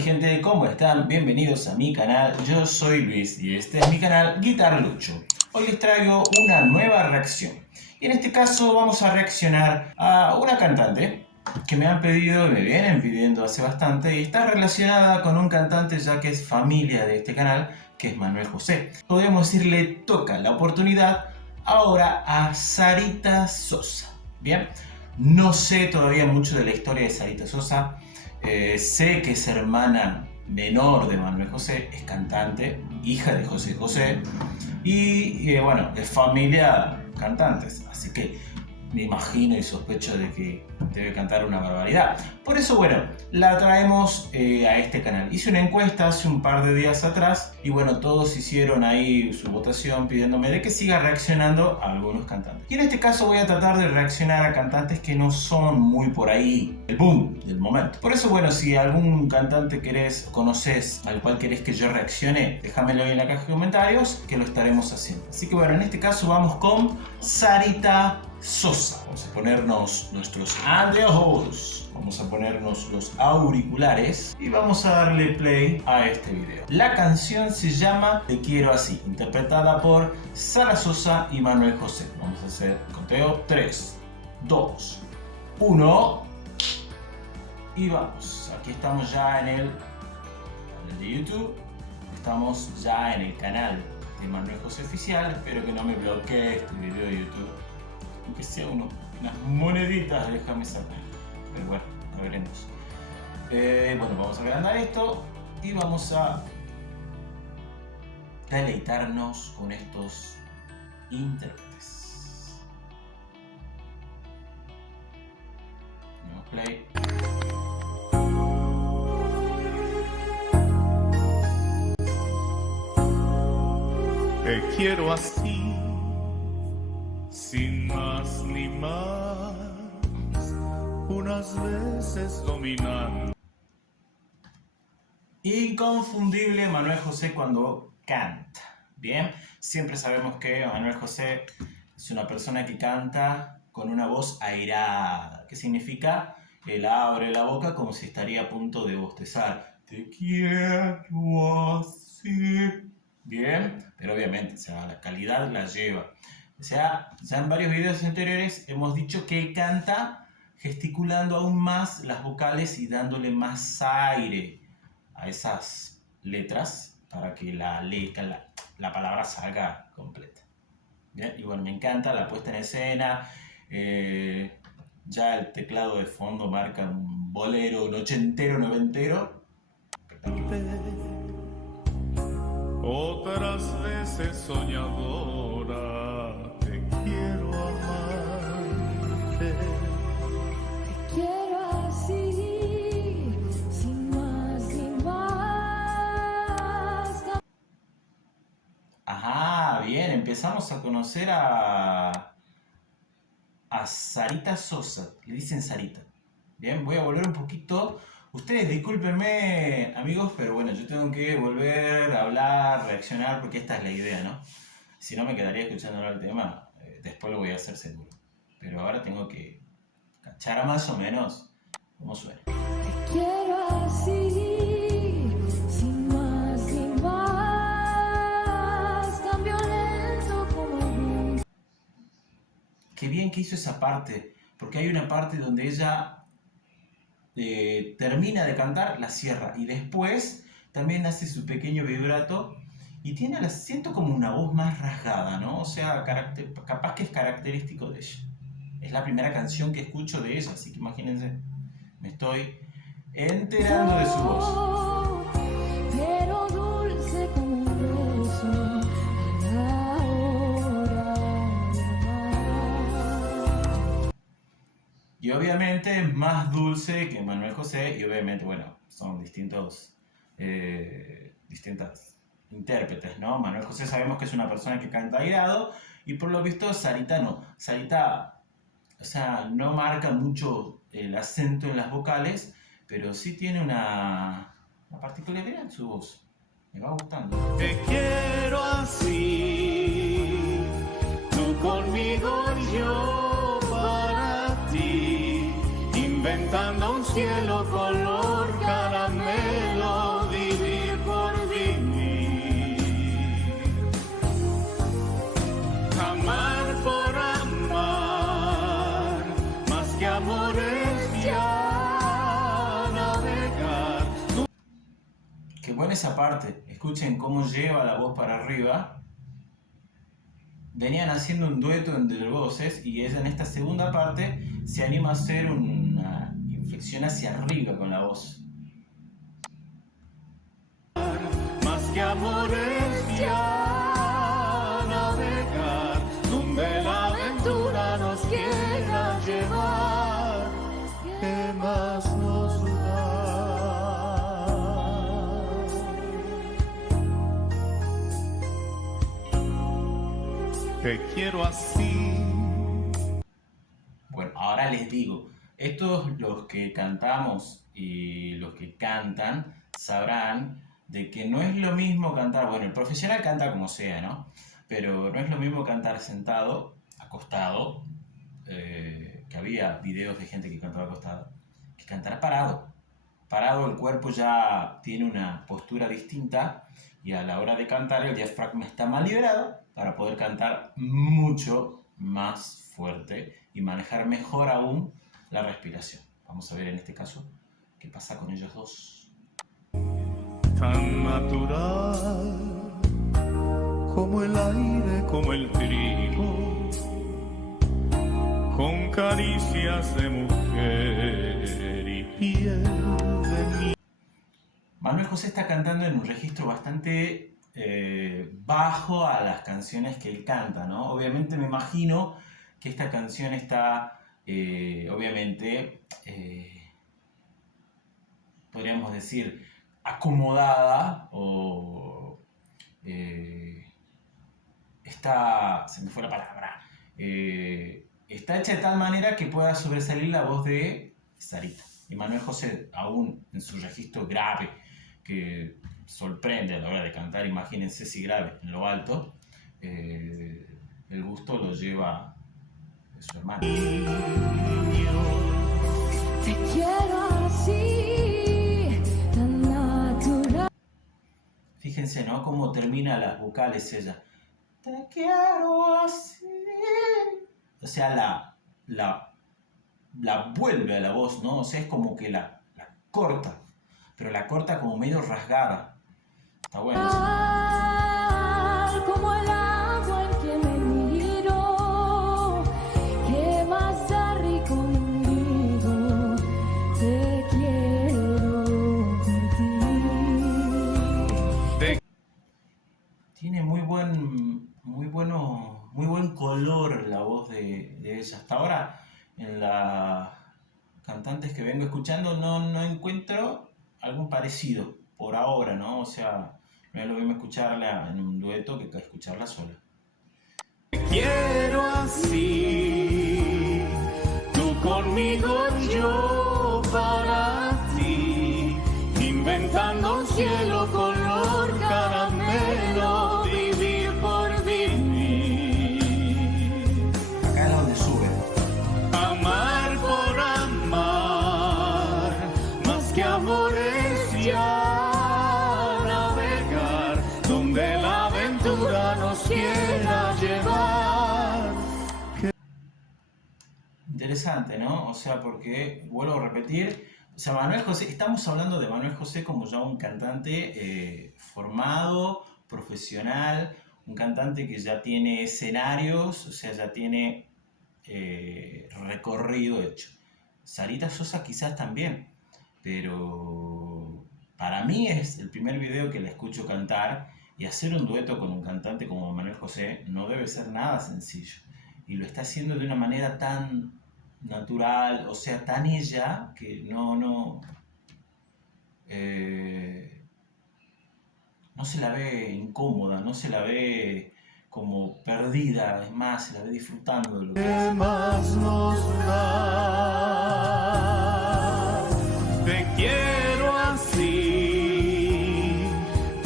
mi gente, ¿cómo están? Bienvenidos a mi canal, yo soy Luis y este es mi canal Guitarlucho. Hoy les traigo una nueva reacción y en este caso vamos a reaccionar a una cantante que me han pedido y me vienen pidiendo hace bastante y está relacionada con un cantante ya que es familia de este canal, que es Manuel José. Podríamos decirle toca la oportunidad ahora a Sarita Sosa. Bien, no sé todavía mucho de la historia de Sarita Sosa. Sé que es hermana menor de Manuel José, es cantante, hija de José José y bueno, es familia cantantes, así que me imagino y sospecho de que debe cantar una barbaridad. Por eso, bueno, la traemos a este canal. Hice una encuesta hace un par de días atrás y bueno, todos hicieron ahí su votación pidiéndome de que siga reaccionando a algunos cantantes. Y en este caso voy a tratar de reaccionar a cantantes que no son muy por ahí el boom del momento. Por eso, bueno, si algún cantante conoces al cual querés que yo reaccione, déjamelo ahí en la caja de comentarios que lo estaremos haciendo. Así que bueno, en este caso vamos con Sarita Sosa. Vamos a ponernos nuestros anteojos, vamos a ponernos los auriculares y vamos a darle play a este video. La canción se llama Te quiero así, interpretada por Sara Sosa y Manuel José. Vamos a hacer el conteo: 3, 2, 1 y vamos. Aquí estamos ya en el canal de YouTube, estamos ya en el canal de Manuel José Oficial. Espero que no me bloquee este video de YouTube, aunque sea unas moneditas, déjame saber. Pero bueno, lo veremos. Bueno, vamos a agrandar esto y vamos a deleitarnos con estos intérpretes. Ponemos play. Te quiero así, sin más ni más, unas veces dominando. Inconfundible Manuel José cuando canta. Bien, siempre sabemos que Manuel José es una persona que canta con una voz airada. ¿Qué significa? Él abre la boca como si estaría a punto de bostezar. Te quiero así. Bien, pero obviamente, o sea, la calidad la lleva. O sea, ya en varios videos anteriores hemos dicho que canta gesticulando aún más las vocales y dándole más aire a esas letras para que la palabra salga completa. Bien, y bueno, me encanta la puesta en escena. Ya el teclado de fondo marca un bolero, un ochentero, noventero. Otras veces soñadora, te quiero amarte. Te quiero así, sin más ni más. Ajá, bien, empezamos a conocer a Sarita Sosa. Le dicen Sarita. Bien, voy a volver un poquito. Ustedes discúlpenme, amigos, pero bueno, yo tengo que volver a hablar, reaccionar, porque esta es la idea, ¿no? Si no, me quedaría escuchando el tema, después lo voy a hacer seguro. Pero ahora tengo que cachar más o menos cómo suena. Te quiero así, sin más ni más, tan violento como el... Qué bien que hizo esa parte, porque hay una parte donde ella termina de cantar, la cierra y después también hace su pequeño vibrato y tiene, siento como una voz más rasgada, ¿no? O sea, capaz que es característico de ella. Es la primera canción que escucho de ella, así que imagínense, me estoy enterando de su voz. Pero dulce como un beso a la hora de amar. Y obviamente es más dulce que Manuel José y obviamente, bueno, son distintas intérpretes, ¿no? Manuel José sabemos que es una persona que canta airado y por lo visto Sarita no. Sarita, o sea, no marca mucho el acento en las vocales, pero sí tiene una particularidad en su voz. Me va gustando. Te quiero así, tú conmigo y yo para ti, inventando un cielo color caramelo. en esa parte, escuchen cómo lleva la voz para arriba. Venían haciendo un dueto entre voces y ella en esta segunda parte se anima a hacer una inflexión hacia arriba con la voz. Más que amores ya navegar, donde la aventura nos quiera llevar. ¿Qué más nos da? Te quiero así. Bueno, ahora les digo, estos los que cantamos y los que cantan sabrán de que no es lo mismo cantar, bueno, el profesional canta como sea, ¿no? Pero no es lo mismo cantar sentado, acostado, que había videos de gente que cantaba acostado, que cantar parado. Parado el cuerpo ya tiene una postura distinta y a la hora de cantar el diafragma está más liberado para poder cantar mucho más fuerte y manejar mejor aún la respiración. Vamos a ver en este caso qué pasa con ellos dos. Tan natural como el aire, como el trigo, con caricias de mujer y piel de niño. Manuel José está cantando en un registro bastante bajo a las canciones que él canta, ¿no? Obviamente me imagino que esta canción está, obviamente, podríamos decir, acomodada o está, se me fue la palabra, está hecha de tal manera que pueda sobresalir la voz de Sarita. Y Manuel José, aún en su registro grave, que sorprende a la hora de cantar, imagínense si grave en lo alto, el gusto lo lleva de su hermano. Te quiero así, tan natural. Fíjense, ¿no? Cómo termina las vocales ella. Te quiero así. O sea, la vuelve a la voz, ¿no? O sea, es como que la corta, pero la corta como medio rasgada. Está bueno. Como el agua en que me miro, que más da rico conmigo, te quiero por ti. Tiene muy buen color la voz de ella. Hasta ahora, en las cantantes que vengo escuchando, no encuentro algún parecido, por ahora, ¿no? O sea, no es lo mismo escucharla en un dueto que escucharla sola. Te quiero así, tú conmigo, yo para ti, inventando un cielo color caramelo, vivir por vivir. Acá es donde sube. Amar por amar, más que amores ya navegar, donde la aventura nos quiera llevar. Interesante, ¿no? O sea, porque, vuelvo a repetir, o sea, Manuel José, estamos hablando de Manuel José como ya un cantante formado, profesional, un cantante que ya tiene escenarios, o sea, ya tiene recorrido hecho. Sarita Sosa quizás también, pero para mí es el primer video que la escucho cantar y hacer un dueto con un cantante como Manuel José no debe ser nada sencillo. Y lo está haciendo de una manera tan natural, o sea, tan ella, que no se la ve incómoda, no se la ve como perdida, es más, se la ve disfrutando de lo que ¿Qué hace. más nos da? Te quiero así,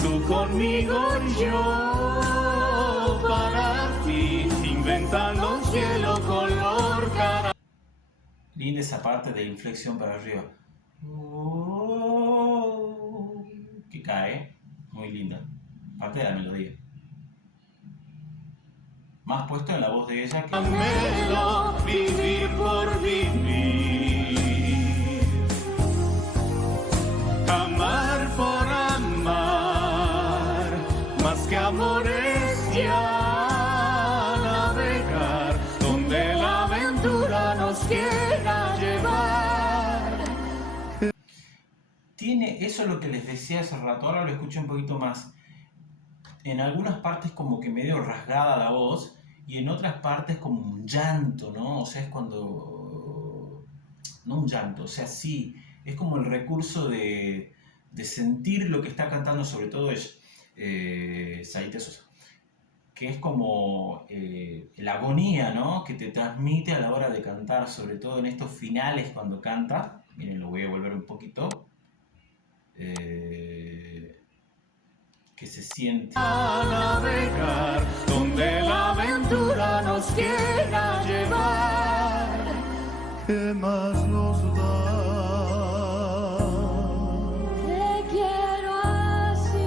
tú conmigo, yo para ti, inventando un cielo color caramelo. Linda esa parte de inflexión para arriba. Que cae, muy linda. Parte de la melodía. Más puesto en la voz de ella que... Vivir por vivir, amar por amar. quiera llevar. Tiene eso lo que les decía hace rato, ahora lo escuché un poquito más. En algunas partes como que medio rasgada la voz y en otras partes como un llanto, ¿no? O sea, es cuando... No un llanto, o sea, sí, es como el recurso de sentir lo que está cantando, sobre todo es Sarita Sosa, que es como la agonía, ¿no? Que te transmite a la hora de cantar, sobre todo en estos finales cuando canta. Miren, lo voy a volver un poquito. Que se siente. A navegar donde la aventura nos quiera llevar. ¿Qué más nos da? Te quiero así.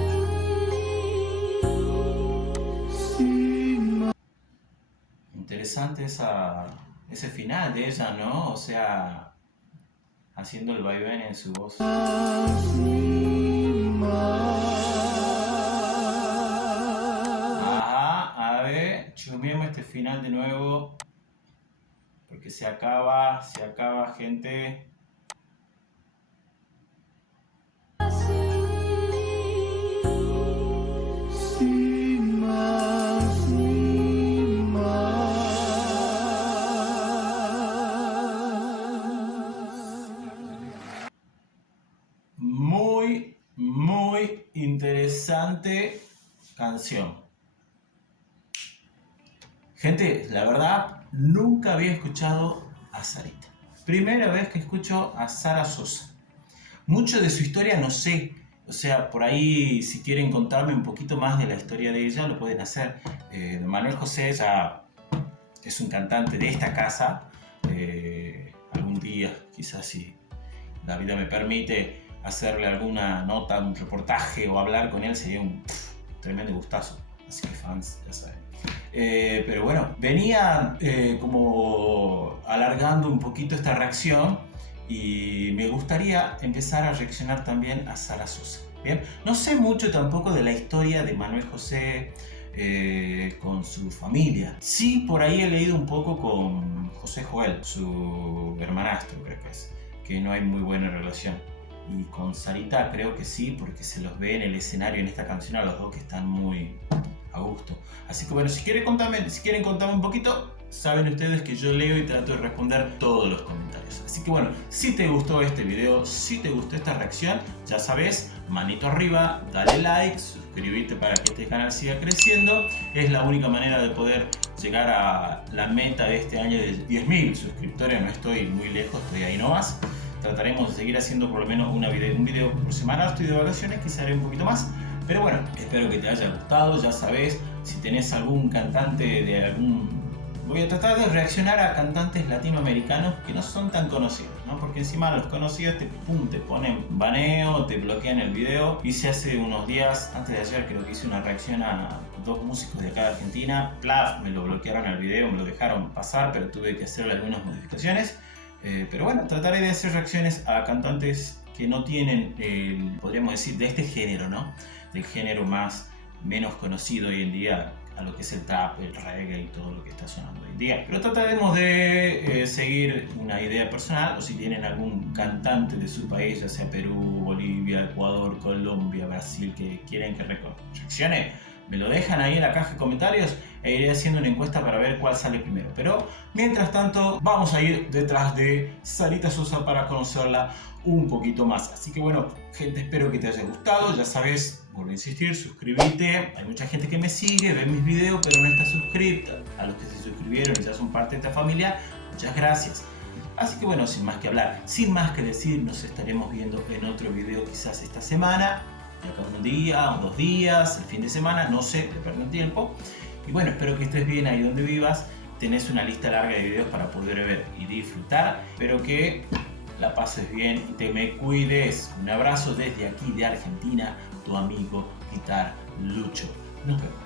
Interesante ese final de ella, ¿no? O sea, haciendo el vaivén en su voz. Ajá, a ver, chumeemos este final de nuevo. Porque se acaba, gente. Muy interesante canción. Gente, la verdad, nunca había escuchado a Sarita. Primera vez que escucho a Sara Sosa. Mucho de su historia no sé. O sea, por ahí, si quieren contarme un poquito más de la historia de ella, lo pueden hacer. Manuel José ya es un cantante de esta casa. Algún día, quizás si la vida me permite, hacerle alguna nota, un reportaje o hablar con él sería un tremendo gustazo. Así que fans, ya saben. Pero bueno, venía como alargando un poquito esta reacción y me gustaría empezar a reaccionar también a Sara Sosa. Bien, no sé mucho tampoco de la historia de Manuel José con su familia. Sí, por ahí he leído un poco con José Joel, su hermanastro, creo que no hay muy buena relación. Y con Sarita creo que sí, porque se los ve en el escenario en esta canción a los dos que están muy a gusto. Así que bueno, si quieren contarme un poquito, saben ustedes que yo leo y trato de responder todos los comentarios. Así que bueno, si te gustó este video, si te gustó esta reacción, ya sabes, manito arriba, dale like, suscríbete para que este canal siga creciendo. Es la única manera de poder llegar a la meta de este año de 10.000 suscriptores. No estoy muy lejos, estoy ahí nomás. Trataremos de seguir haciendo por lo menos un video por semana. Estoy de vacaciones, quizá haré un poquito más. Pero bueno, espero que te haya gustado. Ya sabes, si tenés algún cantante de algún... Voy a tratar de reaccionar a cantantes latinoamericanos que no son tan conocidos, ¿no? Porque encima los conocidos te ponen baneo, te bloquean el video. Hice hace unos días, antes de ayer creo que hice una reacción a 2 músicos de acá de Argentina. Plaf, me lo bloquearon el video, me lo dejaron pasar, pero tuve que hacerle algunas modificaciones. Pero bueno, trataré de hacer reacciones a cantantes que no tienen, podríamos decir, de este género, ¿no? Del género menos conocido hoy en día, a lo que es el trap, el reggae y todo lo que está sonando hoy en día. Pero trataremos de seguir una idea personal, o si tienen algún cantante de su país, ya sea Perú, Bolivia, Ecuador, Colombia, Brasil, que quieren que reaccione, me lo dejan ahí en la caja de comentarios e iré haciendo una encuesta para ver cuál sale primero. Pero mientras tanto vamos a ir detrás de Sarita Sosa para conocerla un poquito más. Así que bueno, gente, espero que te haya gustado. Ya sabes, vuelvo a insistir, suscríbete. Hay mucha gente que me sigue, ve mis videos, pero no está suscrita. A los que se suscribieron y ya son parte de esta familia, muchas gracias. Así que bueno, sin más que hablar, sin más que decir, nos estaremos viendo en otro video quizás esta semana. De acá un día, o 2 días, el fin de semana, no sé, depende del tiempo. Y bueno, espero que estés bien ahí donde vivas. Tenés una lista larga de videos para poder ver y disfrutar. Espero que la pases bien y te me cuides. Un abrazo desde aquí de Argentina, tu amigo Guitar Lucho. Nos vemos.